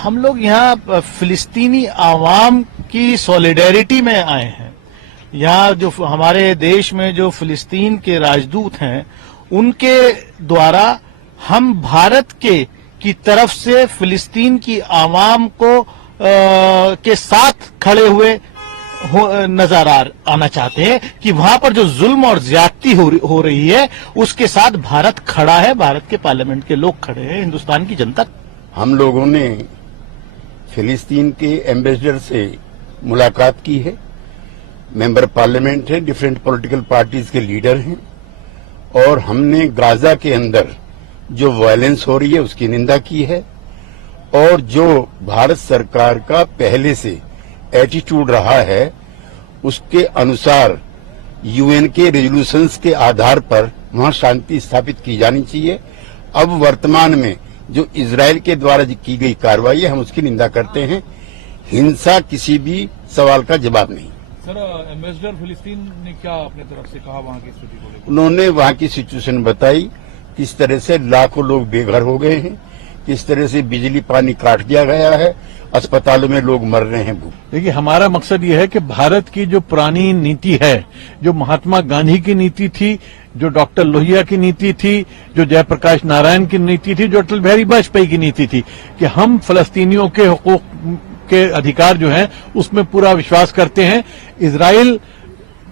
हम लोग यहाँ फिलिस्तीनी आवाम की सॉलिडेरिटी में आए हैं। यहाँ जो हमारे देश में जो फिलिस्तीन के राजदूत हैं, उनके द्वारा हम भारत की तरफ से फिलिस्तीन की आवाम को के साथ खड़े हुए नजर आना चाहते हैं कि वहां पर जो जुल्म और ज्यादती हो रही है उसके साथ भारत खड़ा है, भारत के पार्लियामेंट के लोग खड़े हैं, हिंदुस्तान की जनता। हम लोगों ने फिलिस्तीन के एम्बेसडर से मुलाकात की है, मेंबर पार्लियामेंट है, डिफरेंट पॉलिटिकल पार्टीज के लीडर हैं, और हमने गाजा के अंदर जो वायलेंस हो रही है उसकी निंदा की है, और जो भारत सरकार का पहले से एटीट्यूड रहा है उसके अनुसार यूएन के रेजोल्यूशंस के आधार पर वहां शांति स्थापित की जानी चाहिए। अब वर्तमान में जो इजराइल के द्वारा की गई कार्रवाई है हम उसकी निंदा करते हैं। हिंसा किसी भी सवाल का जवाब नहीं। सर, एम्बेसडर फिलिस्तीन ने क्या अपने तरफ से कहा वहां की स्थिति को लेकर? उन्होंने वहां की सिचुएशन बताई, किस तरह से लाखों लोग बेघर हो गए हैं, किस तरह से बिजली पानी काट दिया गया है, अस्पतालों में लोग मर रहे हैं भूख। देखिए, हमारा मकसद ये है कि भारत की जो पुरानी नीति है, जो महात्मा गांधी की नीति थी, जो डॉक्टर लोहिया की नीति थी, जो जयप्रकाश नारायण की नीति थी, जो अटल बिहारी वाजपेयी की नीति थी, कि हम फलस्तीनियों के हुकूक के अधिकार जो हैं उसमें पूरा विश्वास करते हैं। इजराइल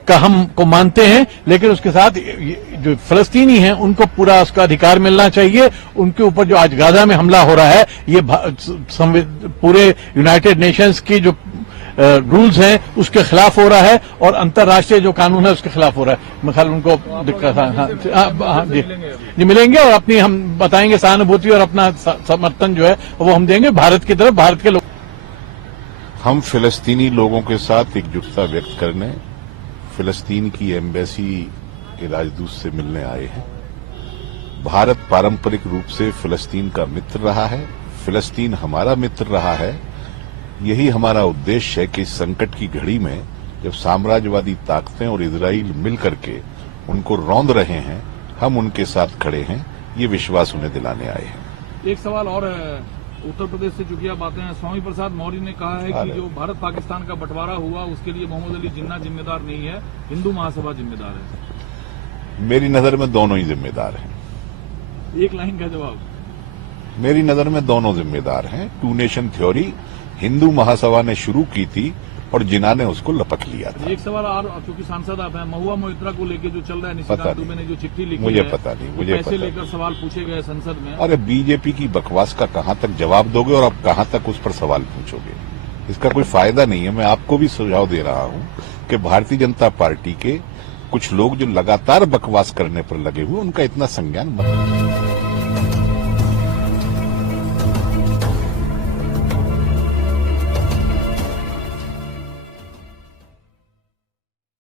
का हम को मानते हैं, लेकिन उसके साथ जो फलस्तीनी हैं उनको पूरा उसका अधिकार मिलना चाहिए। उनके ऊपर जो आज गाजा में हमला हो रहा है ये पूरे यूनाइटेड नेशंस की जो रूल्स हैं उसके खिलाफ हो रहा है, और अंतर्राष्ट्रीय जो कानून है उसके खिलाफ हो रहा है। मैं ख्याल उनको दिक्कत जी मिलेंगे, और अपनी हम बताएंगे सहानुभूति और अपना समर्थन जो है वो हम देंगे भारत की तरफ, भारत के लोग। हम फिलिस्तीनी लोगों के साथ एकजुटता व्यक्त करने फिलिस्तीन की एम्बेसी के राजदूत से मिलने आए हैं। भारत पारंपरिक रूप से फिलिस्तीन का मित्र रहा है, फिलिस्तीन हमारा मित्र रहा है। यही हमारा उद्देश्य है कि इस संकट की घड़ी में जब साम्राज्यवादी ताकतें और इजराइल मिलकर के उनको रौंद रहे हैं, हम उनके साथ खड़े हैं, ये विश्वास उन्हें दिलाने आए हैं। एक सवाल और है, उत्तर प्रदेश से चूंकि आप आते हैं, स्वामी प्रसाद मौर्य ने कहा है कि जो भारत पाकिस्तान का बंटवारा हुआ उसके लिए मोहम्मद अली जिन्ना जिम्मेदार नहीं है, हिंदू महासभा जिम्मेदार है। मेरी नजर में दोनों ही जिम्मेदार हैं। एक लाइन का जवाब। मेरी नजर में दोनों जिम्मेदार हैं। To nation theory Hindu Mahasabha ने शुरू की थी और जिन्ना ने उसको लपक लिया था। एक सवाल और, क्योंकि सांसद आप हैं, महुआ मोइत्रा को लेकर जो चल रहा है, निशिकांत दुबे ने जो चिट्ठी लिखी मुझे है, पता नहीं, मुझे पैसे लेकर सवाल पूछे गए संसद में। अरे बीजेपी की बकवास का कहां तक जवाब दोगे और अब कहां तक उस पर सवाल पूछोगे? इसका कोई फायदा नहीं है। मैं आपको भी सुझाव दे रहा हूं कि भारतीय जनता पार्टी के कुछ लोग जो लगातार बकवास करने पर लगे हुए उनका इतना संज्ञान मत